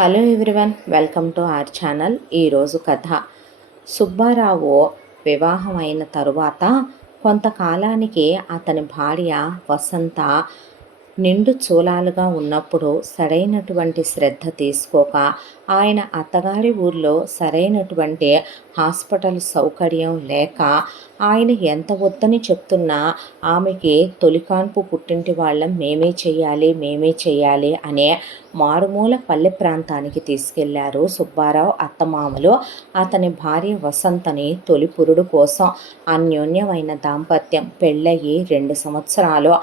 Hello everyone welcome to our channel. ఈరోజు కథ. సుబ్బారావు వివాహం అయిన తరువాత కొంతకాలానికి అతని భార్య వసంత నిండు చూలాలుగా ఉన్నప్పుడు సరైనటువంటి శ్రద్ధ తీసుకోక ఆయన అత్తగారి ఊర్లో సరైనటువంటి హాస్పిటల్ సౌకర్యం లేక ఆయన ఎంత వద్దని చెప్తున్నా ఆమెకి తొలికాన్పు పుట్టింటి వాళ్ళం మేమే చేయాలి మేమే చేయాలి అనే మారుమూల పల్లె ప్రాంతానికి తీసుకెళ్ళారు సుబ్బారావు అత్తమామలు. అతని భార్య వసంతని తొలి పురుడు కోసం అన్యోన్యమైన దాంపత్యం పెళ్ళయి రెండు సంవత్సరాలు.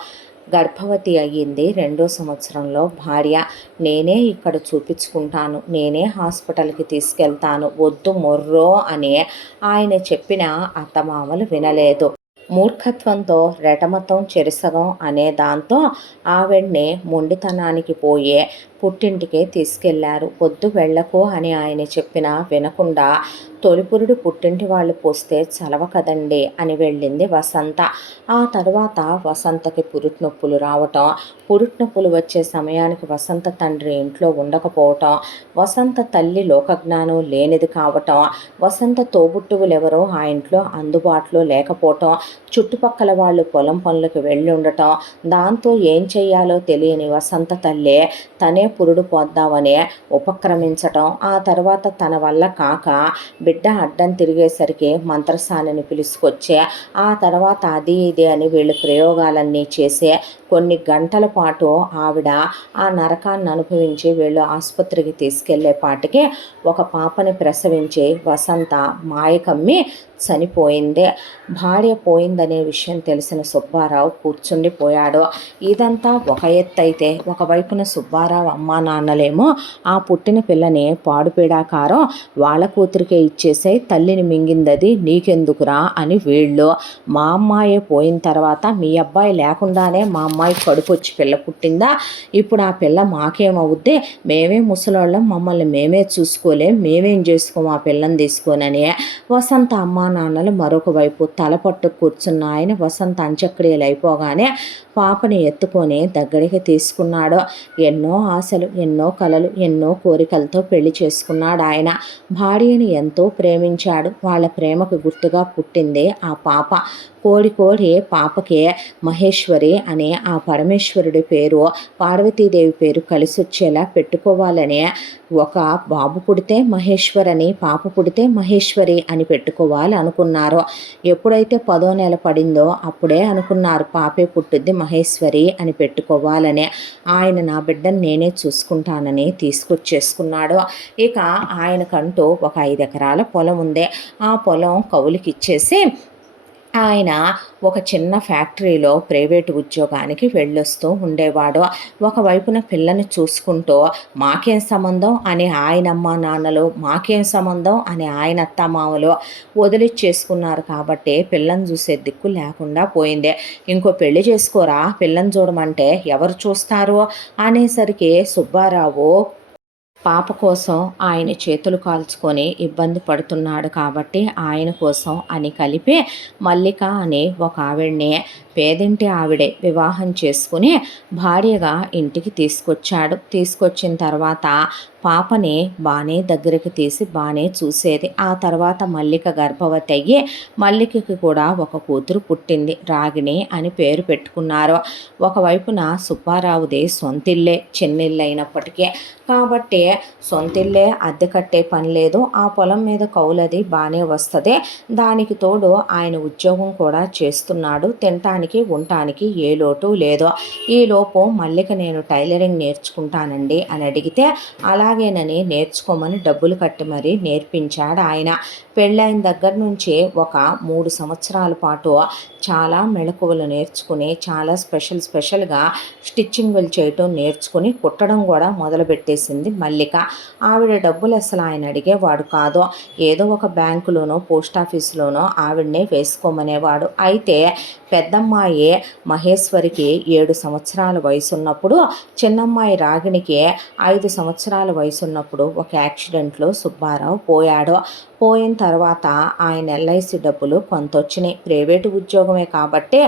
గర్భవతి అయ్యింది. రెండో సంవత్సరంలో భార్య నేనే ఇక్కడ చూపించుకుంటాను. నేనే హాస్పిటల్కి తీసుకెళ్తాను. వద్దు మొర్రో అని ఆయన చెప్పిన అత్తమామలు వినలేదు. మూర్ఖత్వంతో రెటమతం చెరిసగం అనే దాంతో ఆవిడ్ని మొండితనానికి పోయే పుట్టింటికే తీసుకెళ్ళారు. పొద్దు వెళ్ళకు అని ఆయన చెప్పినా వినకుండా తొలిపురుడు పుట్టింటి వాళ్ళు పోస్తే చలవ కదండి అని వెళ్ళింది వసంత. ఆ తర్వాత వసంతకి పురుట్ నొప్పులు రావటం పురుట్ నొప్పులు వచ్చే సమయానికి వసంత తండ్రి ఇంట్లో ఉండకపోవటం వసంత తల్లి లోకజ్ఞానం లేనిది కావటం వసంత తోబుట్టువులు ఎవరో ఆ ఇంట్లో అందుబాటులో లేకపోవటం చుట్టుపక్కల వాళ్ళు పొలం పనులకు వెళ్ళి ఉండటం దాంతో ఏం చెయ్యాలో తెలియని వసంత తల్లి తనే పురుడు పోద్దామని ఉపక్రమించటం ఆ తర్వాత తన వల్ల కాక బిడ్డ అడ్డం తిరిగేసరికి మంత్రసానిని పిలుసుకొచ్చే ఆ తర్వాత అది ఇది అని వీళ్ళు ప్రయోగాలన్నీ చేసి కొన్ని గంటల పాటు ఆవిడ ఆ నరకాన్ని అనుభవించి వీళ్ళు ఆసుపత్రికి తీసుకెళ్ళే పాటికి ఒక పాపని ప్రసవించి వసంత మాయకమ్మి చనిపోయింది. భార్య పోయిందనే విషయం తెలిసిన సుబ్బారావు కూర్చుండిపోయాడు ఇదంతా ఒక ఎత్తు అయితే ఒకవైపున సుబ్బారావు అమ్మా నాన్నలేమో ఆ పుట్టిన పిల్లని పాడుపీడాకారం వాళ్ళ కూతురికే ఇచ్చేసే తల్లిని మింగిందది నీకెందుకురా అని వీళ్ళు మా అమ్మాయే పోయిన తర్వాత మీ అబ్బాయి లేకుండానే మా అమ్మాయి కడుపు వచ్చి పిల్ల పుట్టిందా? ఇప్పుడు ఆ పిల్ల మాకేమవుద్ది? మేమే ముసలోళ్ళం మమ్మల్ని మేమే చూసుకోలేం మేమేం చేసుకోము ఆ పిల్లని తీసుకోనని. వసంత అమ్మా నాన్నలు మరొక వైపు తలపట్టు కూర్చున్న ఆయన వసంత అంచక్రియలు అయిపోగానే పాపని ఎత్తుకొని దగ్గరికి తీసుకున్నాడో ఎన్నో ఆశలు ఎన్నో కలలు ఎన్నో కోరికలతో పెళ్ళి చేసుకున్నాడు ఆయన. భార్యని ఎంతో ప్రేమించాడు. వాళ్ళ ప్రేమకు గుర్తుగా పుట్టింది ఆ పాప. కోడి కోడి పాపకే మహేశ్వరి అనే ఆ పరమేశ్వరుడి పేరు పార్వతీదేవి పేరు కలిసి వచ్చేలా పెట్టుకోవాలనే ఒక బాబు పుడితే మహేశ్వర్ అని పాప పుడితే మహేశ్వరి అని పెట్టుకోవాలనుకున్నారు. ఎప్పుడైతే పదో నెల పడిందో అప్పుడే అనుకున్నారు పాపే పుట్టిద్ది మహేశ్వరి అని పెట్టుకోవాలని ఆయన నా బిడ్డను నేనే చూసుకుంటానని తీసుకొచ్చేసుకున్నాడు. ఇక ఆయనకంటూ ఒక ఐదు ఎకరాల పొలం ఉంది. ఆ పొలం కౌలుకిచ్చేసి ఆయన ఒక చిన్న ఫ్యాక్టరీలో ప్రైవేటు ఉద్యోగానికి వెళ్ళొస్తూ ఉండేవాడు. ఒకవైపున పిల్లని చూసుకుంటూ మాకేం సంబంధం? అని ఆయన అమ్మ నాన్నలు మాకేం సంబంధం? అని ఆయన అత్తమామలు వదిలిచ్చేసుకున్నారు కాబట్టి పిల్లని చూసే దిక్కు లేకుండా పోయింది. ఇంకో పెళ్ళి చేసుకోరా? పిల్లని చూడమంటే ఎవరు చూస్తారు? అనేసరికి సుబ్బారావు పాప కోసం ఆయన చేతులు కాల్చుకొని ఇబ్బంది పడుతున్నాడు కాబట్టి ఆయన కోసం అని కలిపి మల్లిక అనే ఒక ఆవిడనే పేదింటి ఆవిడే వివాహం చేసుకుని భార్యగా ఇంటికి తీసుకొచ్చాడు. తీసుకొచ్చిన తర్వాత పాపని బాగానే దగ్గరికి తీసి బాగానే చూసేది. ఆ తర్వాత మల్లిక గర్భవతి అయ్యి మల్లికకి కూడా ఒక కూతురు పుట్టింది. రాగిణి అని పేరు పెట్టుకున్నారు. ఒకవైపున సుబ్బారావుది సొంతిల్లే చిన్నిల్లు అయినప్పటికీ కాబట్టి సొంతిల్లే అద్దె కట్టే పని లేదు. ఆ పొలం మీద కౌలది బాగానే వస్తుంది. దానికి తోడు ఆయన ఉద్యోగం కూడా చేస్తున్నాడు. తినటానికి ఉండటానికి ఏ లోటు లేదో ఈలోపు మల్లిక నేను టైలరింగ్ నేర్చుకుంటానండి అని అడిగితే అలాగేనని నేర్చుకోమని డబ్బులు కట్టి మరీ నేర్పించాడు ఆయన. పెళ్ళైన దగ్గర నుంచి ఒక మూడు సంవత్సరాల పాటు చాలా మెళకువలు నేర్చుకుని చాలా స్పెషల్ స్పెషల్గా స్టిచ్చింగులు చేయటం నేర్చుకుని కుట్టడం కూడా మొదలుపెట్టేసింది మల్లిక. ఆవిడ డబ్బులు అసలు ఆయన అడిగేవాడు కాదు. ఏదో ఒక బ్యాంకులోనో పోస్ట్ ఆఫీస్లోనో ఆవిడనే వేసుకోమనేవాడు. అయితే పెద్దమ్మ పెద్దమ్మాయి మహేశ్వరికి ఏడు సంవత్సరాల వయసున్నప్పుడు చిన్నమ్మాయి రాగిణికి ఐదు సంవత్సరాల వయసున్నప్పుడు ఒక యాక్సిడెంట్లో సుబ్బారావు పోయాడు. పోయిన తర్వాత ఆయన ఎల్ఐసి డబ్బులు కొంత వచ్చినాయి ప్రైవేటు ఉద్యోగమే కాబట్టి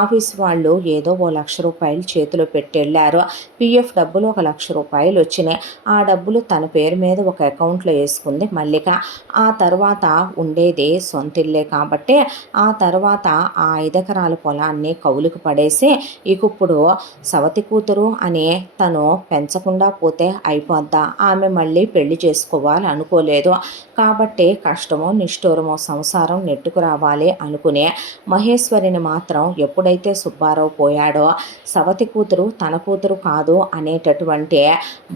ఆఫీస్ వాళ్ళు ఏదో ఓ లక్ష రూపాయలు చేతిలో పెట్టెళ్ళారు. పిఎఫ్ డబ్బులు ఒక లక్ష రూపాయలు వచ్చినాయి. ఆ డబ్బులు తన పేరు మీద ఒక అకౌంట్లో వేసుకుంది మల్లిక. ఆ తర్వాత ఉండేది సొంత ఇల్లే కాబట్టి ఆ తర్వాత ఆ ఐదెకరాల పొలాన్ని కౌలుకు పడేసి ఇక ఇప్పుడు సవతి కూతురు అని తను పెంచకుండా పోతే అయిపోద్దా? ఆమె మళ్ళీ పెళ్ళి చేసుకోవాలనుకోలేదు. కాబట్టి కష్టమో నిష్ఠూరమో సంసారం నెట్టుకు రావాలి అనుకునే మహేశ్వరిని మాత్రం ఎప్పుడైతే సుబ్బారావు పోయాడో సవతి కూతురు తన కూతురు కాదు అనేటటువంటి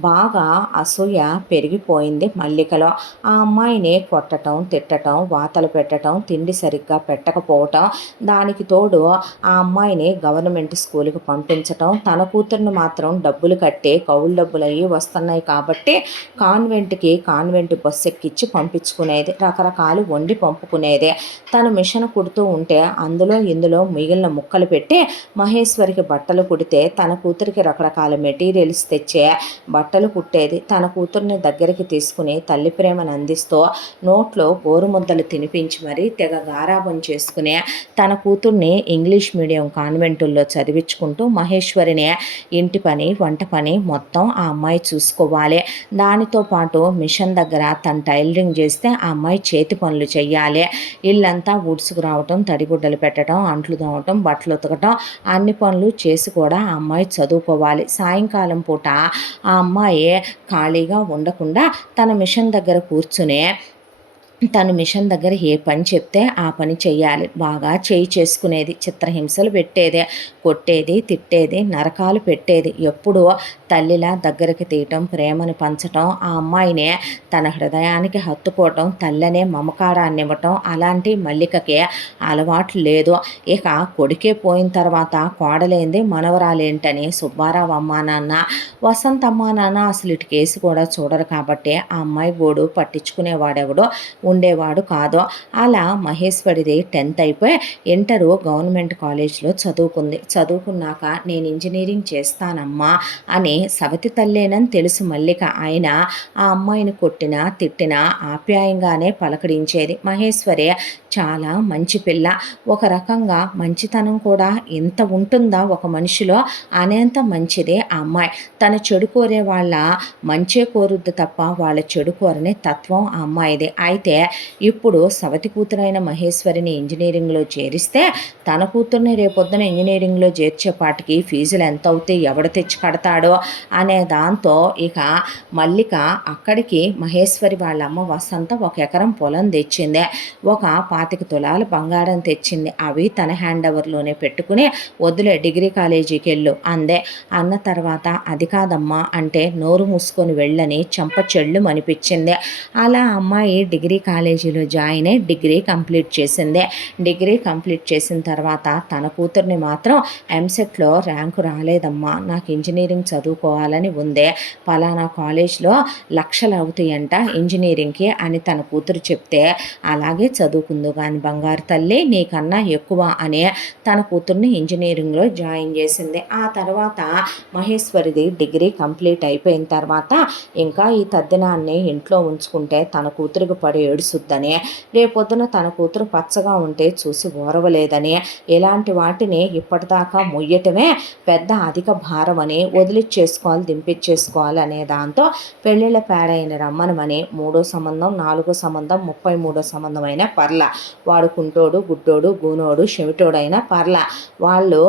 బాగా అసూయ పెరిగిపోయింది మల్లికలో. ఆ అమ్మాయిని కొట్టటం తిట్టటం వాతలు పెట్టడం తిండి సరిగ్గా పెట్టకపోవటం దానికి తోడు ఆ అమ్మాయిని గవర్నమెంట్ స్కూల్కి పంపించటం తన కూతురును మాత్రం డబ్బులు కట్టి కౌలు డబ్బులు అయ్యి వస్తున్నాయి కాబట్టి కాన్వెంట్కి కాన్వెంట్ బస్సు ఎక్కించి పంపించుకునేది రకరకాలు వండి పంపుకునేదే. తను మిషన్ కుడుతూ ఉంటే అందులో ఇందులో మిగిలిన ముక్కలు పెట్టి మహేశ్వరికి బట్టలు కుడితే తన కూతురికి రకరకాల మెటీరియల్స్ తెచ్చే బట్టలు కుట్టేది తన కూతుర్ని దగ్గరికి తీసుకుని తల్లి ప్రేమను అందిస్తూ నోట్లో గోరుముద్దలు తినిపించి మరీ తెగ గారాబం చేసుకునే తన కూతుర్ని ఇంగ్లీష్ మీడియం కాన్వెంటుల్లో చదివించుకుంటూ మహేశ్వరిని ఇంటి పని వంట పని మొత్తం ఆ అమ్మాయి చూసుకోవాలి. దానితో పాటు మిషన్ దగ్గర తను టైలరింగ్ చేస్తే ఆ అమ్మాయి చేతి పనులు చెయ్యాలి. ఇల్లంతా ఉడుసుకు రావటం తడిగుడ్డలు పెట్టడం అంట్లు దోవటం బట్టలు ఉతకటం అన్ని పనులు చేసి కూడా ఆ అమ్మాయి చదువుకోవాలి. సాయంకాలం పూట ఆ అమ్మాయి ఖాళీగా ఉండకుండా తన మిషన్ దగ్గర కూర్చుని తను మిషన్ దగ్గర ఏ పని చెప్తే ఆ పని చేయాలి బాగా చేయి చేసుకునేది చిత్రహింసలు పెట్టేది కొట్టేది తిట్టేది నరకాలు పెట్టేది. ఎప్పుడూ తల్లిలా దగ్గరికి తీయటం ప్రేమను పంచటం ఆ అమ్మాయిని తన హృదయానికి హత్తుకోవటం తల్లనే మమకారాన్ని ఇవ్వటం అలాంటి మల్లికకి అలవాటు లేదు. ఇక కొడుకే పోయిన తర్వాత కోడలేంది మనవరాలేంటని సుబ్బారావు అమ్మా నాన్న వసంత్ అమ్మా నాన్న అసలు ఇటు కేసు కూడా చూడరు కాబట్టి ఆ అమ్మాయి బోడు పట్టించుకునేవాడెవడో ఉండేవాడు కాదు. అలా మహేశ్వరిది టెన్త్ అయిపోయి ఇంటరు గవర్నమెంట్ కాలేజ్లో చదువుకుంది. చదువుకున్నాక నేను ఇంజనీరింగ్ చేస్తానమ్మా అని సవతి తల్లేనని తెలుసు మల్లిక. ఆయన ఆ అమ్మాయిని కొట్టినా తిట్టినా ఆప్యాయంగానే పలకరించేది. మహేశ్వరి చాలా మంచి పిల్ల. ఒక రకంగా మంచితనం కూడా ఎంత ఉంటుందా ఒక మనిషిలో? అనేంత మంచిదే ఆ అమ్మాయి. తన చెడు కోరే వాళ్ళ మంచే కోరుద్దు తప్ప వాళ్ళ చెడు కోరనే తత్వం ఆ అమ్మాయిదే. అయితే ఇప్పుడు సవతి కూతురైన మహేశ్వరిని ఇంజనీరింగ్లో చేరిస్తే తన కూతుర్ని రేపొద్దున ఇంజనీరింగ్లో చేర్చేపాటికి ఫీజులు ఎంత అవుతాయి ఎవడు తెచ్చి కడతాడో అనే దాంతో ఇక మల్లిక అక్కడికి మహేశ్వరి వాళ్ళ అమ్మ వసంత ఒక ఎకరం పొలం తెచ్చింది. ఒక పాతిక తులాలు బంగారం తెచ్చింది. అవి తన హ్యాండ్ ఓవర్లోనే పెట్టుకుని వదిలే డిగ్రీ కాలేజీకి వెళ్ళు అందే. అన్న తర్వాత అది కాదమ్మా అంటే నోరు మూసుకొని వెళ్ళని చెంప చెళ్ళు అనిపించింది అలా అమ్మాయి డిగ్రీ కాలేజీలో జాయిన్ అయ్యి డిగ్రీ కంప్లీట్ చేసింది. డిగ్రీ కంప్లీట్ చేసిన తర్వాత తన కూతుర్ని మాత్రం ఎంసెట్లో ర్యాంకు రాలేదమ్మా. నాకు ఇంజనీరింగ్ చదువుకోవాలని ఉంది. పలానా కాలేజ్లో లక్షలు అవుతాయంట ఇంజనీరింగ్కి అని తన కూతురు చెప్తే అలాగే చదువుకుందు కానీ బంగారు తల్లి నీకన్నా ఎక్కువ అనే తన కూతుర్ని ఇంజనీరింగ్లో జాయిన్ చేసింది. ఆ తర్వాత మహేశ్వరిది డిగ్రీ కంప్లీట్ అయిపోయిన తర్వాత ఇంకా ఈ తద్దినాన్ని ఇంట్లో ఉంచుకుంటే తన కూతురికి పడేడు ఏడుసుద్దని రేపొద్దున తన కూతురు పచ్చగా ఉంటే చూసి ఓరవలేదని. ఇలాంటి వాటిని ఇప్పటిదాకా మొయ్యటమే పెద్ద అధిక భారమని వదిలిచ్చేసుకోవాలి దింపిచ్చేసుకోవాలి అనే దాంతో పెళ్ళిళ్ళ పేడైన రమ్మనమని మూడో సంబంధం నాలుగో సంబంధం ముప్పై మూడో సంబంధం అయినా పర్ల. వాడుకుంటోడు గుడ్డోడు గూనోడు చెవిటోడైనా పర్ల. వాళ్ళు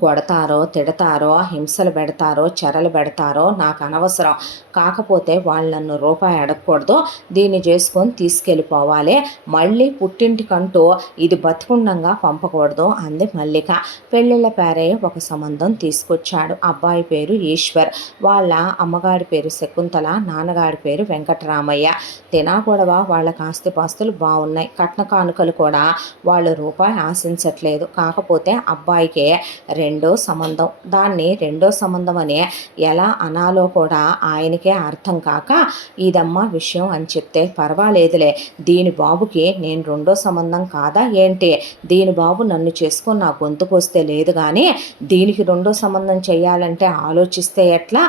కొడతారో తిడతారో హింసలు పెడతారో చెరలు పెడతారో నాకు అనవసరం. కాకపోతే వాళ్ళు నన్ను రూపాయి అడగకూడదు దీన్ని చేసుకొని తీసుకెళ్ళిపోవాలి. మళ్ళీ పుట్టింటికంటూ ఇది బతికుండంగా పంపకూడదు అంది మల్లిక. పెళ్ళిళ్ళ పేరయ్య ఒక సంబంధం తీసుకొచ్చాడు. అబ్బాయి పేరు ఈశ్వర్. వాళ్ళ అమ్మగారి పేరు శకుంతల నాన్నగారి పేరు వెంకటరామయ్య. తినా గొడవ వాళ్ళ ఆస్తిపాస్తులు బాగున్నాయి. కట్న కానుకలు కూడా వాళ్ళు రూపాయి ఆశించట్లేదు. కాకపోతే అబ్బాయికి రెండో సంబంధం. దాన్ని రెండో సంబంధం అని ఎలా అనాలో కూడా ఆయనకి అతనికే అర్థం కాక ఇదమ్మా విషయం అని చెప్తే పర్వాలేదులే. దీని బాబుకి నేను రెండో సంబంధం కాదా ఏంటి? దీని బాబు నన్ను చేసుకొని నా గొంతుకు వస్తే లేదు కానీ దీనికి రెండో సంబంధం చేయాలంటే ఆలోచిస్తే ఎట్లా?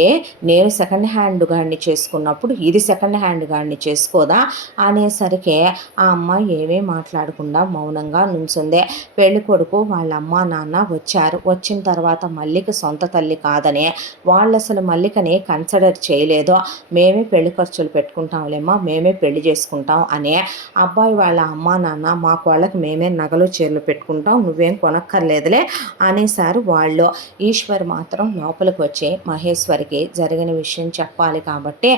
ఏ నేను సెకండ్ హ్యాండ్ గాడిని చేసుకున్నప్పుడు ఇది సెకండ్ హ్యాండ్ గాడిని చేసుకోదా? అనేసరికి ఆ అమ్మాయి ఏమీ మాట్లాడకుండా మౌనంగా నుంచుంది. పెళ్ళి కొడుకు వాళ్ళ అమ్మ నాన్న వచ్చారు. వచ్చిన తర్వాత మల్లిక సొంత తల్లి కాదని. వాళ్ళు అసలు మల్లికని కన్సిడర్ చేయలేదు మేమే పెళ్ళి ఖర్చులు పెట్టుకుంటాంలేమ్మా మేమే పెళ్ళి చేసుకుంటాం అనే అబ్బాయి వాళ్ళ అమ్మ నాన్న మాకు వాళ్ళకి మేమే నగలు చీరలు పెట్టుకుంటాం నువ్వేం కొనక్కర్లేదులే అనేసారు వాళ్ళు. ఈశ్వర్ మాత్రం లోపలికి వచ్చి మహేశ్వరికి జరిగిన విషయం చెప్పాలి కాబట్టి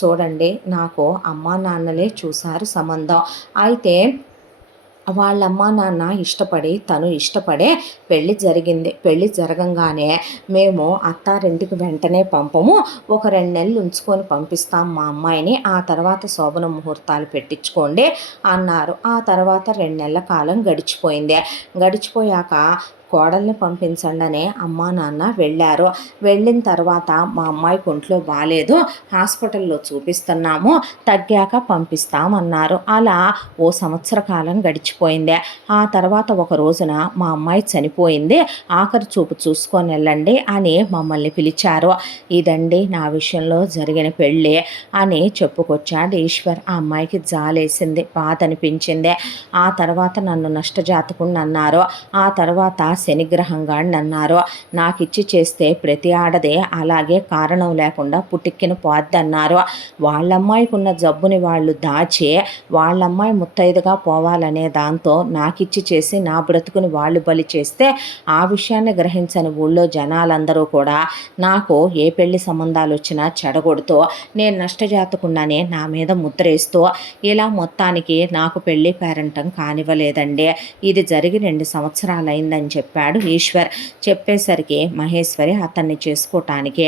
చూడండి నాకు అమ్మా నాన్నలే చూశారు సంబంధం. అయితే వాళ్ళ అమ్మ నాన్న ఇష్టపడి తను ఇష్టపడే పెళ్ళి జరిగింది. పెళ్ళి జరగంగానే మేము అత్తారింటికి వెంటనే పంపము. ఒక రెండు నెలలు ఉంచుకొని పంపిస్తాం మా అమ్మాయిని. ఆ తర్వాత శోభన ముహూర్తాలు పెట్టించుకోండి అన్నారు. ఆ తర్వాత రెండు నెలల కాలం గడిచిపోయింది. గడిచిపోయాక కోడల్ని పంపించండి అనే అమ్మా నాన్న వెళ్ళారు. వెళ్ళిన తర్వాత మా అమ్మాయికి ఒంట్లో బాగాలేదు హాస్పిటల్లో చూపిస్తున్నాము. తగ్గాక పంపిస్తామన్నారు. అలా ఓ సంవత్సర కాలం గడిచిపోయింది. ఆ తర్వాత ఒక రోజున మా అమ్మాయి చనిపోయింది. ఆఖరి చూపు చూసుకొని వెళ్ళండి అని మమ్మల్ని పిలిచారు. ఇదండి నా విషయంలో జరిగిన పెళ్ళి అని చెప్పుకొచ్చాడు ఈశ్వర్. ఆ అమ్మాయికి జాలేసింది బాధ అనిపించింది ఆ తర్వాత నన్ను నష్టజాతకుండా అన్నారు. ఆ తర్వాత శనిగ్రహంగా అన్నారు నాకు ఇచ్చి చేస్తే ప్రతి ఆడదే అలాగే కారణం లేకుండా పుట్టిక్కిన పోద్దన్నారు వాళ్ళమ్మాయికి ఉన్న జబ్బుని వాళ్ళు దాచి వాళ్ళమ్మాయి ముత్తైదుగా పోవాలనే దాంతో నాకిచ్చి చేసి నా బ్రతుకుని వాళ్ళు బలి చేస్తే ఆ విషయాన్ని గ్రహించని ఊళ్ళో జనాలందరూ కూడా నాకు ఏ పెళ్ళి సంబంధాలు వచ్చినా చెడగొడుతూ నేను నష్టజాతకుండానే నా మీద ముద్రేస్తూ ఇలా మొత్తానికి నాకు పెళ్ళి పేరంటం కానివ్వలేదండి. ఇది జరిగి రెండు సంవత్సరాలైందని చెప్పి చెప్పాడు ఈశ్వర్. చెప్పేసరికి మహేశ్వరి అతన్ని చేసుకోవటానికి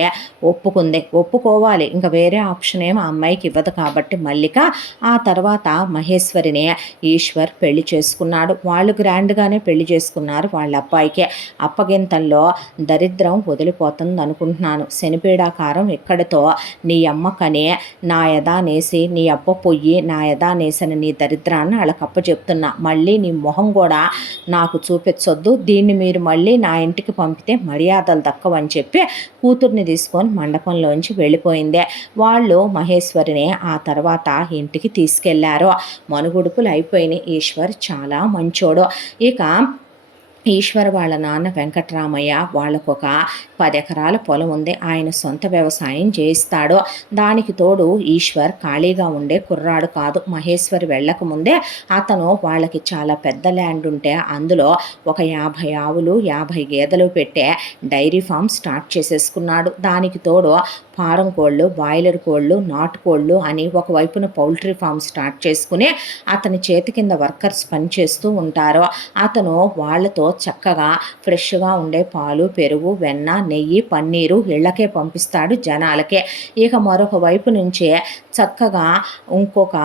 ఒప్పుకుంది. ఒప్పుకోవాలి. ఇంకా వేరే ఆప్షన్ ఏం ఆ అమ్మాయికి ఇవ్వదు కాబట్టి మల్లిక ఆ తర్వాత మహేశ్వరిని ఈశ్వర్ పెళ్ళి చేసుకున్నాడు. వాళ్ళు గ్రాండ్గానే పెళ్ళి చేసుకున్నారు వాళ్ళ అబ్బాయికి. అప్పగింతల్లో దరిద్రం వదిలిపోతుంది అనుకుంటున్నాను. శనిపీడాకారం ఎక్కడితో? నీ అమ్మకని నా యదానేసి నీ అప్ప పొయ్యి నా యదా నేసిన నీ దరిద్రాన్ని వాళ్ళకప్ప చెప్తున్నా మళ్ళీ నీ మొహం కూడా నాకు చూపించొద్దు దీన్ని మీరు మళ్ళీ నా ఇంటికి పంపితే మర్యాదలు దక్కవని చెప్పి కూతుర్ని తీసుకొని మండపంలోంచి వెళ్ళిపోయిందే. వాళ్ళు మహేశ్వరిని ఆ తర్వాత ఇంటికి తీసుకెళ్ళారు. మనుగుడుపులు అయిపోయినాయి. ఈశ్వర్ చాలా మంచోడు. ఇక ఈశ్వర్ వాళ్ళ నాన్న వెంకట్రామయ్య ఒక పది ఎకరాల పొలం ఉంది. ఆయన సొంత వ్యవసాయం చేయిస్తాడు. దానికి తోడు ఈశ్వర్ ఖాళీగా ఉండే కుర్రాడు కాదు మహేశ్వర్ వెళ్ళకముందే అతను వాళ్ళకి చాలా పెద్ద ల్యాండ్ ఉంటే అందులో ఒక యాభై ఆవులు యాభై గేదెలు పెట్టే డైరీ ఫామ్ స్టార్ట్ చేసేసుకున్నాడు. దానికి తోడు ఫారం కోళ్ళు బాయిలర్ కోళ్ళు నాటుకోళ్ళు అని ఒకవైపున పౌల్ట్రీ ఫామ్ స్టార్ట్ చేసుకుని అతని చేతి కింద వర్కర్స్ పనిచేస్తూ ఉంటారు. అతను వాళ్ళతో చక్కగా ఫ్రెష్గా ఉండే పాలు పెరుగు వెన్న నెయ్యి పన్నీరు ఇళ్ళకే పంపిస్తాడు జనాలకే. ఇక మరొక వైపు నుంచే చక్కగా ఇంకొక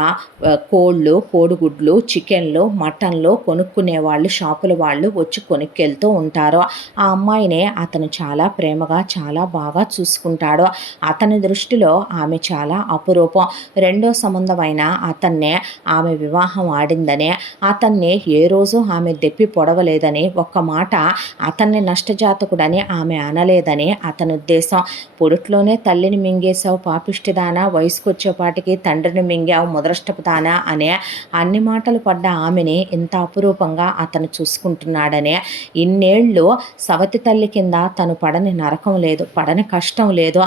కోళ్ళు కోడిగుడ్లు చికెన్లు మటన్లు కొనుక్కునే వాళ్ళు షాపుల వాళ్ళు వచ్చి కొనుక్కెళ్తూ ఉంటారు. ఆ అమ్మాయిని అతను చాలా ప్రేమగా చాలా బాగా చూసుకుంటాడు. అతని దృష్టిలో ఆమె చాలా అపురూపం. రెండో సంబంధమైన అతన్నే ఆమె వివాహం ఆడిందని అతన్ని ఏ రోజు ఆమె దెప్పి పొడవలేదని ఒక్క మాట అతన్ని నష్టజాతకుడని ఆమె అనలేదని అతని ఉద్దేశం. పొడుట్లోనే తల్లిని మింగేశావు పాపిష్టిదానా వయసుకొచ్చేపాటికి తండ్రిని మింగావు ముదరష్టపుదానా అనే అన్ని మాటలు పడ్డ ఆమెని ఇంత అపురూపంగా అతను చూసుకుంటున్నాడనే ఇన్నేళ్ళు సవతి తల్లి కింద తను పడని నరకం లేదు పడని కష్టం లేదు.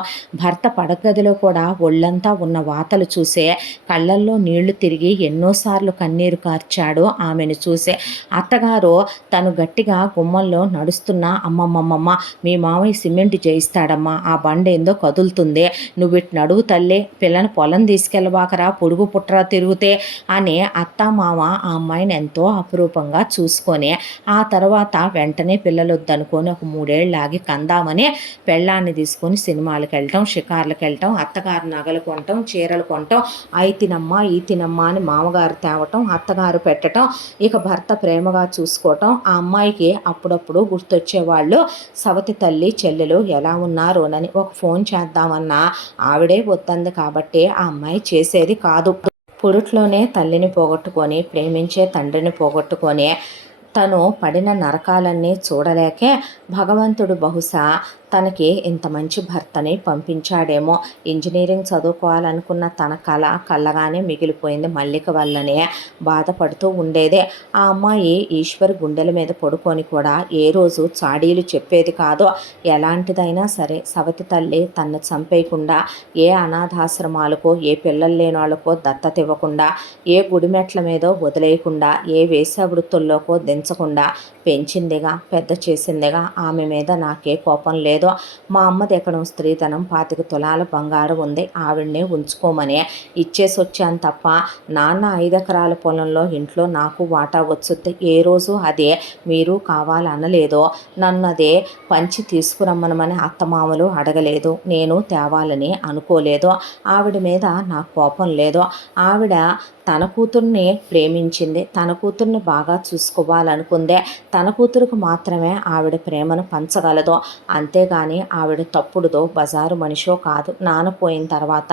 భర్త పడగదిలో కూడా ఒళ్ళంతా ఉన్న వాతలు చూసే కళ్ళల్లో నీళ్ళు తిరిగి ఎన్నోసార్లు కన్నీరు కార్చాడు ఆమెను చూసే. అత్తగారు తను గట్టిగా గుమ్మంలో నడుస్తున్న అమ్మమ్మమ్మమ్మ మీ మామయ్య సిమెంట్ చేయిస్తాడమ్మా ఆ బండి ఏందో కదులుతుంది. నువ్వు ఇటు నడువు తల్లి పిల్లని పొలం తీసుకెళ్ళబాకరా పొడుగు పుట్రా తిరిగితే అని అత్త మామ ఆ అమ్మాయిని ఎంతో అపురూపంగా చూసుకొని ఆ తర్వాత వెంటనే పిల్లలు వద్దనుకొని ఒక మూడేళ్ళు ఆగి కందామని పెళ్ళాన్ని తీసుకొని సినిమాలకు వెళ్ళటం షికార్లకు వెళ్ళటం అత్తగారు నగలు కొనటం చీరలు కొనటం అయి తినమ్మా ఈ తినమ్మా అని మామగారు తేవటం అత్తగారు పెట్టడం ఇక భర్త ప్రేమగా చూసుకోవటం ఆ అమ్మాయికి అప్పుడప్పుడు గుర్తొచ్చేవాళ్ళు సవతి తల్లి చెల్లెలు ఎలా ఉన్నారోనని ఒక ఫోన్ చేద్దామన్నా ఆవిడే వద్దంది కాబట్టి ఆ అమ్మాయి చేసేది కాదు. పురుట్లోనే తల్లిని పోగొట్టుకొని ప్రేమించే తండ్రిని పోగొట్టుకొని తను పడిన నరకాలన్నీ చూడలేకే భగవంతుడు బహుశా తనకి ఇంత మంచి భర్తని పంపించాడేమో. ఇంజనీరింగ్ చదువుకోవాలనుకున్న తన కళ కళ్ళగానే మిగిలిపోయింది మల్లిక వల్లనే. బాధపడుతూ ఉండేదే. ఆ అమ్మాయి ఈశ్వర్ గుండెల మీద పడుకొని కూడా ఏ రోజు చాడీలు చెప్పేది కాదో. ఎలాంటిదైనా సరే సవతి తల్లి తన్ను చంపేయకుండా ఏ అనాథాశ్రమాలకో ఏ పిల్లలు లేని వాళ్ళకో దత్తత ఇవ్వకుండా ఏ గుడిమెట్ల మీదో వదిలేయకుండా ఏ వేసవృత్తుల్లోకో పెంచకుండా పెంచిందిగా పెద్ద చేసిందిగా ఆమె మీద నాకే కోపం లేదు. మా అమ్మది ఎక్కడ స్త్రీధనం పాతిక తులాల బంగారం ఉంది. ఆవిడనే ఉంచుకోమని ఇచ్చేసి వచ్చాను తప్ప నాన్న ఐదెకరాల పొలంలో ఇంట్లో నాకు వాటా వచ్చుద్ది. ఏ రోజు అదే మీరు కావాలనలేదో నన్ను అదే పంచి తీసుకురమ్మనమని అత్తమామలు అడగలేదు. నేను తేవాలని అనుకోలేదు. ఆవిడ మీద నాకు కోపం లేదు. ఆవిడ తన కూతుర్ని ప్రేమించింది. తన కూతుర్ని బాగా చూసుకోవాలనుకుందే. తన కూతురుకు మాత్రమే ఆవిడ ప్రేమను పంచగలదు. అంతేగాని ఆవిడ తప్పుడుదో బజారు మనిషో కాదు. నానపోయిన తర్వాత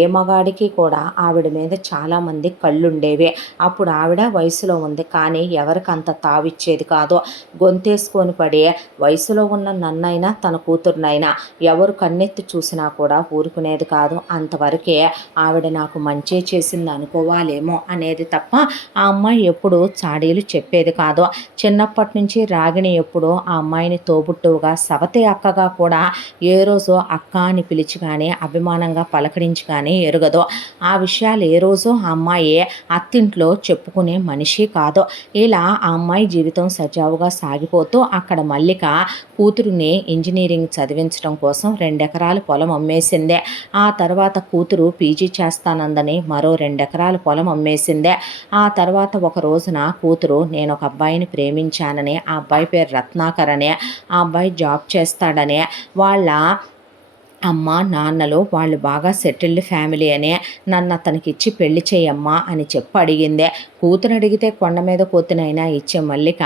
ఏ మగాడికి కూడా ఆవిడ మీద చాలామంది కళ్ళుండేవి. అప్పుడు ఆవిడ వయసులో ఉంది. కానీ ఎవరికి అంత తావిచ్చేది కాదు. గొంతేసుకొని పడి వయసులో ఉన్న నన్నైనా తన కూతురునైనా ఎవరు కన్నెత్తి చూసినా కూడా ఊరుకునేది కాదు. అంతవరకే ఆవిడ నాకు మంచి చేసింది అనుకోవాలి. చెప్పాలేమో అనేది తప్ప ఆ అమ్మాయి ఎప్పుడు చాడీలు చెప్పేది కాదు. చిన్నప్పటి నుంచి రాగిణి ఎప్పుడు ఆ అమ్మాయిని తోబుట్టువుగా సవతి అక్కగా కూడా ఏ రోజు అక్క అని పిలిచి కానీ అభిమానంగా పలకరించి కానీ ఎరగదు. ఆ విషయాలు ఏ రోజు ఆ అమ్మాయి అత్తింట్లో చెప్పుకునే మనిషి కాదు. ఇలా ఆ అమ్మాయి జీవితం సజావుగా సాగిపోతూ అక్కడ మల్లిక కూతురుని ఇంజనీరింగ్ చదివించడం కోసం రెండెకరాల పొలం అమ్మేసిందే. ఆ తర్వాత కూతురు పీజీ చేస్తానందని మరో రెండెకరాల పొలం అమ్మేసిందే. ఆ తర్వాత ఒక రోజున కూతురు నేను ఒక అబ్బాయిని ప్రేమించానని ఆ అబ్బాయి పేరు రత్నాకర్ అనే ఆ అబ్బాయి జాబ్ చేస్తాడనే వాళ్ళ అమ్మ నాన్నలు వాళ్ళు బాగా సెటిల్డ్ ఫ్యామిలీ అనే నన్ను అతనికి ఇచ్చి పెళ్ళి చేయమ్మా అని చెప్పి అడిగిందే. కూతురు అడిగితే కొండ మీద కూతునైనా ఇచ్చే మల్లిక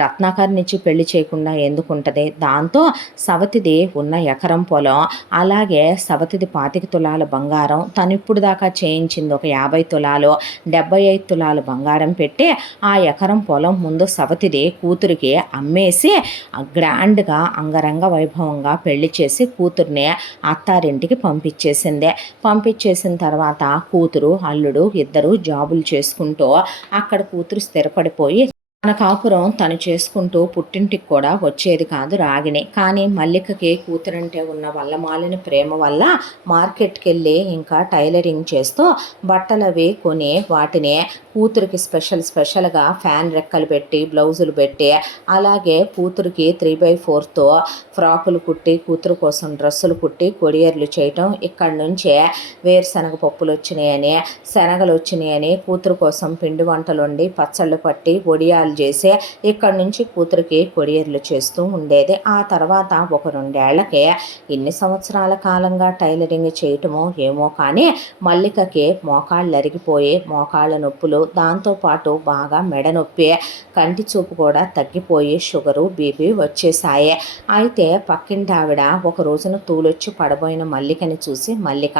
రత్నాకర్నిచ్చి పెళ్ళి చేయకుండా ఎందుకుంటుంది దాంతో సవతిది ఉన్న ఎకరం పొలం అలాగే సవతిది పాతిక తులాల బంగారం తను ఇప్పుడు దాకా చేయించింది ఒక యాభై తులాలు డెబ్బై ఐదు తులాలు బంగారం పెట్టి ఆ ఎకరం పొలం ముందు సవతిది కూతురికి అమ్మేసి గ్రాండ్గా అంగరంగ వైభవంగా పెళ్ళి చేసి కూతుర్ని అత్తారింటికి పంపించేసిందే. పంపించేసిన తర్వాత కూతురు అల్లుడు ఇద్దరు జాబులు చేసుకుంటూ అక్కడ కూతురు స్థిరపడిపోయి తన కాపురం తను చేసుకుంటూ పుట్టింటికి కూడా వచ్చేది కాదు రాగిణి. కానీ మల్లికకి కూతురంటే ఉన్న వల్లమాలిన ప్రేమ వల్ల మార్కెట్కి వెళ్ళి ఇంకా టైలరింగ్ చేస్తూ బట్టలు అవి కొని వాటిని కూతురికి స్పెషల్ స్పెషల్గా ఫ్యాన్ రెక్కలు పెట్టి బ్లౌజులు పెట్టి అలాగే కూతురికి త్రీ బై ఫోర్తో ఫ్రాకులు కుట్టి కూతురు కోసం డ్రెస్సులు కుట్టి కొడియర్లు చేయటం ఇక్కడి నుంచే వేరుశనగ పప్పులు వచ్చినాయని శనగలు వచ్చినాయని కూతురు కోసం పిండి వంటలు వండి పచ్చళ్ళు పట్టి ఒడియాలు వంటలు చేసి ఇక్కడి నుంచి కూతురికి కొరియర్లు చేస్తూ ఉండేది. ఆ తర్వాత ఒక రెండేళ్ళకే ఎన్ని సంవత్సరాల కాలంగా టైలరింగ్ చేయటమో ఏమో కానీ మల్లికకి మోకాళ్ళు అరిగిపోయి మోకాళ్ళ నొప్పులు దాంతోపాటు బాగా మెడ నొప్పి కంటి చూపు కూడా తగ్గిపోయి షుగరు బీపీ వచ్చేసాయి అయితే పక్కింటి ఆవిడ ఒక రోజున తూలొచ్చి పడబోయిన మల్లికని చూసి మల్లిక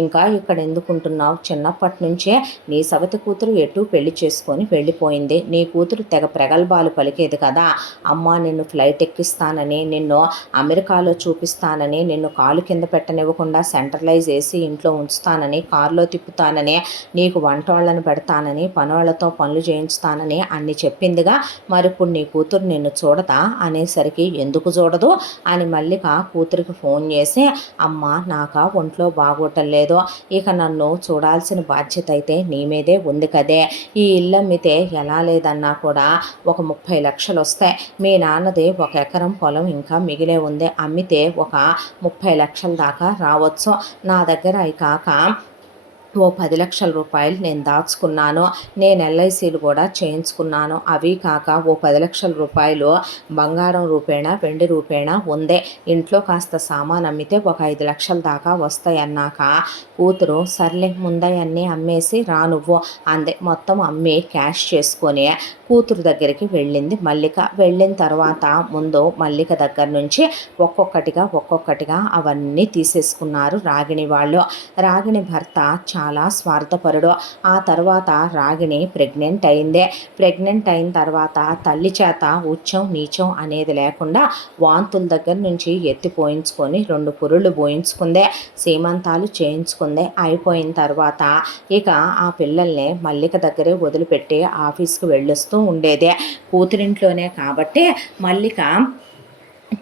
ఇంకా ఇక్కడ ఎందుకుంటున్నావు? చిన్నప్పటి నుంచే నీ సవతి కూతురు ఎటు పెళ్ళి చేసుకొని వెళ్ళిపోయింది. నీ కూతురు తెగ ప్రగల్భాలు పలికేది కదా. అమ్మ నిన్ను ఫ్లైట్ ఎక్కిస్తానని నిన్ను అమెరికాలో చూపిస్తానని నిన్ను కాలు కింద పెట్టనివ్వకుండా సెంట్రలైజ్ చేసి ఇంట్లో ఉంచుతానని కారులో తిప్పుతానని నీకు వంటోళ్ళని పెడతానని పనోళ్ళతో పనులు చేయించుతానని అన్ని చెప్పిందిగా మరి ఇప్పుడు నీ కూతురు నిన్ను చూడదా? అనేసరికి ఎందుకు చూడదు? అని మల్లిక కూతురికి ఫోన్ చేసి అమ్మ నాక ఒంట్లో బాగోటం లేదు. ఇక నన్ను చూడాల్సిన బాధ్యత అయితే నీ మీదే ఉంది కదే. ఈ ఇల్లు అమ్మితే ఎలా లేదన్నా కూడా కూడా ఒక ముప్పై లక్షలు వస్తాయి మీ నాన్నది ఒక ఎకరం పొలం ఇంకా మిగిలే ఉంది. అమ్మితే ఒక ముప్పై లక్షల దాకా రావచ్చు. నా దగ్గర అవి కాక ఓ పది లక్షల రూపాయలు నేను దాచుకున్నాను. నేను ఎల్ఐసీలు కూడా చేయించుకున్నాను. అవి కాక ఓ పది లక్షల రూపాయలు బంగారం రూపేణా వెండి రూపేణా ఉందే. ఇంట్లో కాస్త సామాన్ అమ్మితే ఒక ఐదు లక్షల దాకా వస్తాయన్నాక కూతురు సర్లే ముందయన్నీ అమ్మేసి రా నువ్వు అందే. మొత్తం అమ్మి క్యాష్ చేసుకొని కూతురు దగ్గరికి వెళ్ళింది మల్లిక. వెళ్ళిన తర్వాత ముందు మల్లిక దగ్గర నుంచి ఒక్కొక్కటిగా ఒక్కొక్కటిగా అవన్నీ తీసేసుకున్నారు రాగిణి వాళ్ళు. రాగిణి భర్త చాలా స్వార్థపరుడు. ఆ తర్వాత రాగిణి ప్రెగ్నెంట్ అయిందే. ప్రెగ్నెంట్ అయిన తర్వాత తల్లి చేత ఉచ్చం నీచం అనేది లేకుండా వాంతుల దగ్గర నుంచి ఎత్తి పోయించుకొని రెండు పురుళ్ళు పోయించుకుందే. సీమంతాలు చేయించుకుందే. అయిపోయిన తర్వాత ఇక ఆ పిల్లల్ని మల్లిక దగ్గరే వదిలిపెట్టి ఆఫీస్కి వెళ్ళొస్తూ ఉండేదే. కూతురింట్లోనే కాబట్టి మల్లిక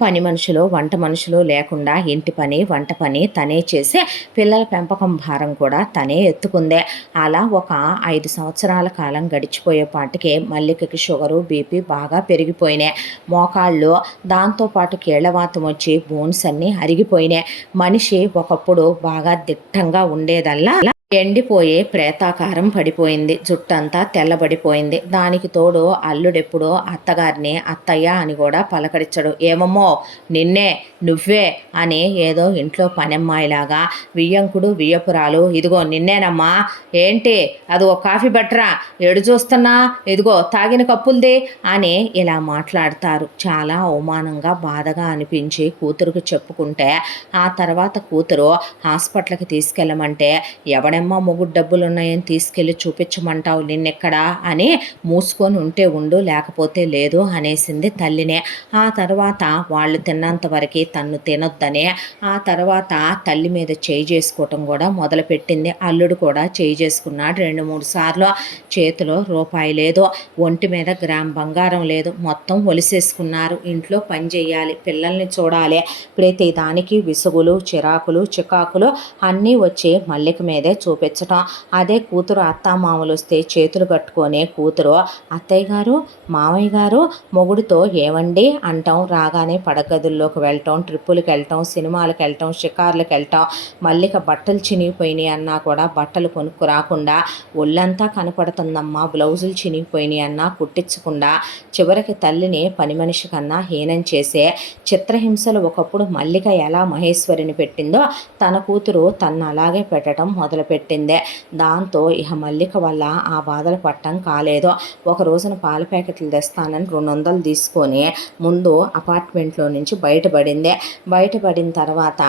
పని మనుషులు వంట మనుషులు లేకుండా ఇంటి పని వంట పని తనే చేసి పిల్లల పెంపకం భారం కూడా తనే ఎత్తుకుందే. అలా ఒక ఐదు సంవత్సరాల కాలం గడిచిపోయేపాటికి మల్లికకి షుగరు బీపీ బాగా పెరిగిపోయినాయి. మోకాళ్ళు దాంతోపాటు కీళ్ళవాతం వచ్చి బోన్స్ అన్నీ అరిగిపోయినాయి. మనిషి ఒకప్పుడు బాగా దిట్టంగా ఉండేదల్లా ఎండిపోయే ప్రేతాకారం పడిపోయింది. జుట్టంతా తెల్లబడిపోయింది. దానికి తోడు అల్లుడెప్పుడో అత్తగారిని అత్తయ్య అని కూడా పలకరించడు. ఏమమ్మో నిన్నే నువ్వే అని ఏదో ఇంట్లో పనమ్మాయిలాగా వియ్యంకుడు వియ్యపురాలు ఇదిగో నిన్నేనమ్మా ఏంటి అది ఒక కాఫీ బట్టరా ఎడు చూస్తున్నా ఇదిగో తాగిన కప్పులది అని ఇలా మాట్లాడతారు. చాలా అవమానంగా బాధగా అనిపించి కూతురుకు చెప్పుకుంటే ఆ తర్వాత కూతురు హాస్పిటల్కి తీసుకెళ్ళమంటే ఎవడ వాడెమ్మ మొగుడు డబ్బులు ఉన్నాయని తీసుకెళ్ళి చూపించమంటావు నిన్నెక్కడా అని మూసుకొని ఉంటే ఉండు లేకపోతే లేదు అనేసింది తల్లినే. ఆ తర్వాత వాళ్ళు తిన్నంత వరకు తన్ను తినొద్దని. ఆ తర్వాత తల్లి మీద చేయి చేసుకోవటం కూడా మొదలుపెట్టింది. అల్లుడు కూడా చేయి చేసుకున్నాడు రెండు మూడు సార్లు. చేతిలో రూపాయి లేదు ఒంటి మీద గ్రామ్ బంగారం లేదు. మొత్తం ఒలిసేసుకున్నారు. ఇంట్లో పని చేయాలి పిల్లల్ని చూడాలి. ప్రతి దానికి విసుగులు చిరాకులు చికాకులు అన్నీ వచ్చి మల్లిక మీదే చూపించటం. అదే కూతురు అత్తామామలు వస్తే చేతులు కట్టుకొని కూతురు అత్తయ్య గారు మామయ్య గారు మొగుడితో ఏవండి? అంటాం. రాగానే పడగదుల్లోకి వెళ్ళటం ట్రిప్పులకు వెళ్ళటం సినిమాలకు వెళ్ళటం షికార్లకు వెళ్ళటం మల్లిక బట్టలు చినిగిపోయినాయి అన్నా కూడా బట్టలు కొనుక్కు రాకుండా ఒళ్ళంతా కనపడుతుందమ్మా బ్లౌజులు చినిగిపోయినాయి అన్నా కుట్టించకుండా చివరికి తల్లిని పని మనిషి కన్నా హీనం చేసే చిత్రహింసలు ఒకప్పుడు మల్లిక ఎలా మహేశ్వరిని పెట్టిందో తన కూతురు తను అలాగే పెట్టడం మొదలుపెట్టి పెట్టిందే. దాంతో ఇక మల్లిక వల్ల ఆ బాధలు పట్టం కాలేదు. ఒక రోజున పాల ప్యాకెట్లు తెస్తానని రెండు వందలు తీసుకొని ముందు అపార్ట్మెంట్లో నుంచి బయటపడిందే. బయటపడిన తర్వాత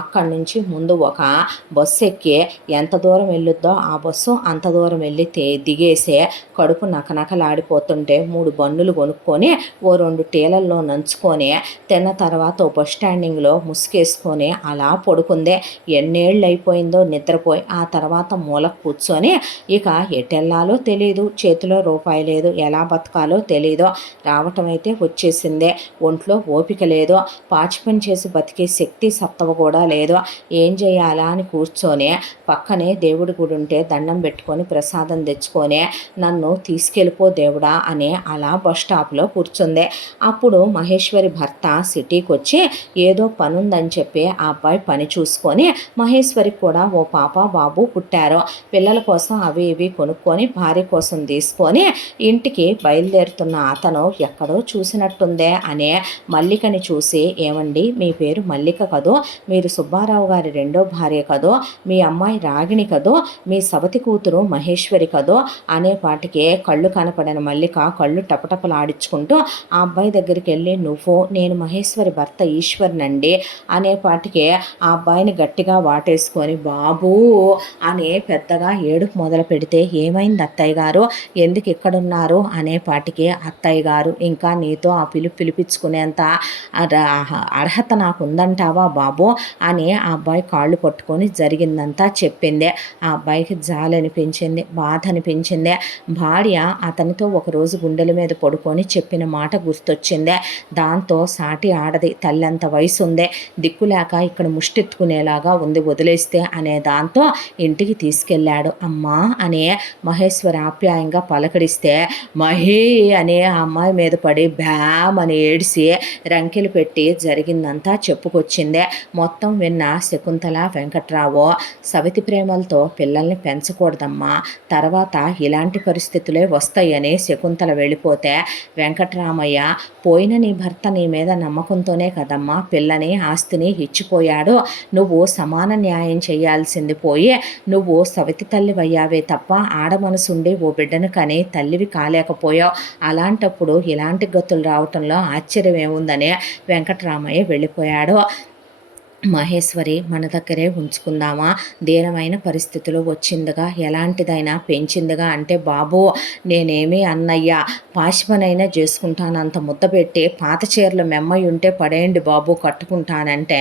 అక్కడి నుంచి ముందు ఒక బస్సు ఎక్కి ఎంత దూరం వెళ్ళొద్దో ఆ బస్సు అంత దూరం వెళ్ళి దిగేసే కడుపు నకనకలాడిపోతుంటే మూడు బన్నులు కొనుక్కొని ఓ రెండు టీలల్లో నంచుకొని తిన్న తర్వాత బస్ స్టాండింగ్లో ముసుగేసుకొని అలా పడుకుందే. ఎన్నేళ్ళు అయిపోయిందో నిద్రపోయి ఆ తర్వాత మూల కూర్చొని ఇక ఎటెళ్ళాలో తెలియదు చేతిలో రూపాయి లేదు ఎలా బతకాలో తెలియదు రావటం అయితే వచ్చేసిందే. ఒంట్లో ఓపిక లేదు. పాచి పని చేసి బతికే శక్తి సత్తవ కూడా లేదు. ఏం చేయాలా అని కూర్చొని పక్కనే దేవుడి గుడి ఉంటే దండం పెట్టుకొని ప్రసాదం తెచ్చుకొని నన్ను తీసుకెళ్ళిపో దేవుడా అని అలా బస్ స్టాప్లో కూర్చుంది. అప్పుడు మహేశ్వరి భర్త సిటీకి వచ్చి ఏదో పనుందని చెప్పి ఆ అబ్బాయి పని చూసుకొని మహేశ్వరికి కూడా ఓ పాప బాబు బాబు పుట్టారో. పిల్లల కోసం అవి ఇవి కొనుక్కొని భార్య కోసం తీసుకొని ఇంటికి బయలుదేరుతున్న అతను ఎక్కడో చూసినట్టుందే అనే మల్లికని చూసి ఏమండి? మీ పేరు మల్లిక కదో? మీరు సుబ్బారావు గారి రెండో భార్య కదో? మీ అమ్మాయి రాగిణి కదో? మీ సవతి కూతురు మహేశ్వరి కదో? అనే పాటికే కళ్ళు కనపడిన మల్లిక కళ్ళు టపటపలాడించుకుంటూ ఆ అబ్బాయి దగ్గరికి వెళ్ళి నువ్వు నేను మహేశ్వరి భర్త ఈశ్వర్నండి అనే పాటికే ఆ అబ్బాయిని గట్టిగా వాటేసుకొని బాబూ అని పెద్దగా ఏడుపు మొదలు పెడితే ఏమైంది అత్తయ్య గారు? ఎందుకు ఇక్కడున్నారు? అనే పాటికి అత్తయ్య గారు ఇంకా నీతో ఆ పిలుపు పిలిపించుకునేంత అర్హత నాకు ఉందంటావా బాబు? అని ఆ అబ్బాయి కాళ్ళు పట్టుకొని జరిగిందంతా చెప్పింది. ఆ అబ్బాయికి జాలి అనిపించింది బాధ అనిపించింది భార్య అతనితో ఒకరోజు గుండెల మీద పడుకొని చెప్పిన మాట గుర్తొచ్చిందే. దాంతో సాటి ఆడది తల్లంత వయసు ఉందే దిక్కులేక ఇక్కడ ముష్టెత్తుకునేలాగా ఉంది వదిలేస్తే అనే దాంతో ఇంటికి తీసుకెళ్ళాడు. అమ్మా అనే మహేశ్వర ఆప్యాయంగా పలకరిస్తే మహి అనే అమ్మాయి మీద పడి బ్యామ్ అని ఏడిసి రంకెలు పెట్టి జరిగిందంతా చెప్పుకొచ్చిందే. మొత్తం విన్న శకుంతల వెంకట్రావు సవితి ప్రేమలతో పిల్లల్ని పెంచకూడదమ్మా. తర్వాత ఇలాంటి పరిస్థితులే వస్తాయని శకుంతల వెళ్ళిపోతే వెంకట్రామయ్య పోయిన నీ భర్త నీ మీద నమ్మకంతోనే కదమ్మా పిల్లని ఆస్తిని ఇచ్చిపోయాడు. నువ్వు సమాన న్యాయం చేయాల్సింది పోయి నువ్వు సవితి తల్లి అయ్యావే తప్ప ఆడ మనసుండి ఓ బిడ్డను కానీ తల్లివి కాలేకపోయావు. అలాంటప్పుడు ఇలాంటి గతులు రావటంలో ఆశ్చర్యం ఏముందని వెంకటరామయ్య వెళ్ళిపోయాడు. మహేశ్వరి మన దగ్గరే ఉంచుకుందామా? దీనమైన పరిస్థితులు వచ్చిందిగా ఎలాంటిదైనా పెంచిందిగా అంటే బాబు నేనేమి అన్నయ్య పాశిపనైనా చేసుకుంటాను అంత ముద్ద పెట్టి పాత చీరలు మెమ్మయి ఉంటే పడేయండి బాబు కట్టుకుంటానంటే.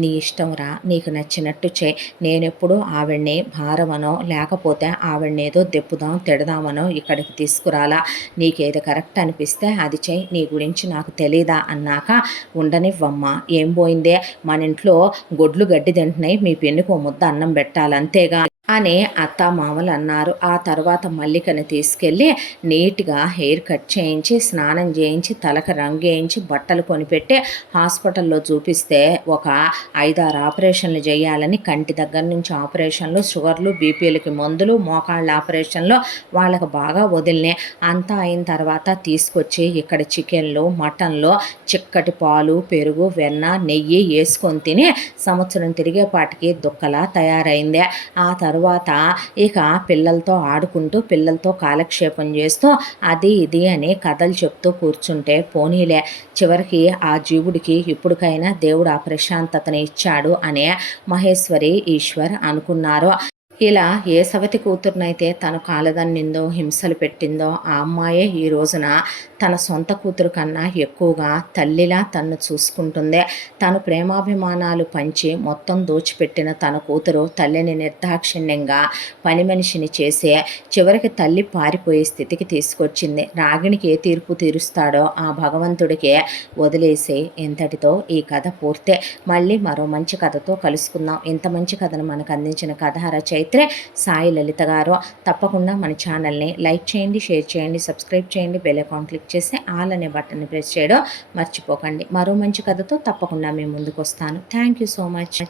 నీ ఇష్టం రా నీకు నచ్చినట్టు చే నేనెప్పుడు ఆవిడ్ని భారమనో లేకపోతే ఆవిడనేదో ఏదో దెప్పుదాం తిడదామనో ఇక్కడికి తీసుకురాలా. నీకేది కరెక్ట్ అనిపిస్తే అది చేయి నీ గురించి నాకు తెలీదా అన్నాక ఉండనివ్వమ్మా ఏం పోయిందే? మన ఇంట్లో గొడ్లు గడ్డి తింటున్నాయి మీ పెన్నుకు ముద్ద అన్నం పెట్టాలి అంతేగా. అని అత్తామామలు అన్నారు. ఆ తర్వాత మల్లికని తీసుకెళ్ళి నీట్గా హెయిర్ కట్ చేయించి స్నానం చేయించి తలకు రంగు వేయించి బట్టలు కొనిపెట్టి హాస్పిటల్లో చూపిస్తే ఒక ఐదారు ఆపరేషన్లు చేయాలని కంటి దగ్గర నుంచి ఆపరేషన్లు షుగర్లు బీపీలకి మందులు మోకాళ్ళ ఆపరేషన్లు వాళ్ళకి బాగా వదిలినాయి. అంతా అయిన తర్వాత తీసుకొచ్చి ఇక్కడ చికెన్లు మటన్లు చిక్కటి పాలు పెరుగు వెన్న నెయ్యి వేసుకొని తిని సంవత్సరం తిరిగేపాటికి దుక్కలా తయారైంది. ఆ తర్వాత తర్వాత ఇక పిల్లలతో ఆడుకుంటూ పిల్లలతో కాలక్షేపం చేస్తూ అది ఇది అని కథలు చెప్తూ కూర్చుంటే పోనీలే చివరికి ఆ జీవుడికి ఇప్పటికైనా దేవుడు ఆ ప్రశాంతతని ఇచ్చాడు అనే మహేశ్వరి ఈశ్వర్ అనుకున్నారు. ఇలా ఏ సవతి కూతురునైతే తను కాలదన్నిందో హింసలు పెట్టిందో ఆ అమ్మాయే ఈ రోజున తన సొంత కూతురు కన్నా ఎక్కువగా తల్లిలా తన్ను చూసుకుంటుంది. తను ప్రేమాభిమానాలు పంచి మొత్తం దోచిపెట్టిన తన కూతురు తల్లిని నిర్దాక్షిణ్యంగా పని మనిషిని చేసే చివరికి తల్లి పారిపోయే స్థితికి తీసుకొచ్చింది. రాగిణికి ఏ తీర్పు తీరుస్తాడో ఆ భగవంతుడికే వదిలేసి ఇంతటితో ఈ కథ పూర్తే. మళ్ళీ మరో మంచి కథతో కలుసుకుందాం. ఇంత మంచి కథను మనకు అందించిన కథ రచయిత అయితే సాయి లలిత గారు తప్పకుండా మన ఛానల్ని లైక్ చేయండి షేర్ చేయండి సబ్స్క్రైబ్ చేయండి బెల్ అకౌంట్ క్లిక్ చేసి ఆల్ అనే బటన్ని ప్రెస్ చేయడం మర్చిపోకండి. మరో మంచి కథతో తప్పకుండా మేము ముందుకు వస్తాను థ్యాంక్ యూ సో మచ్.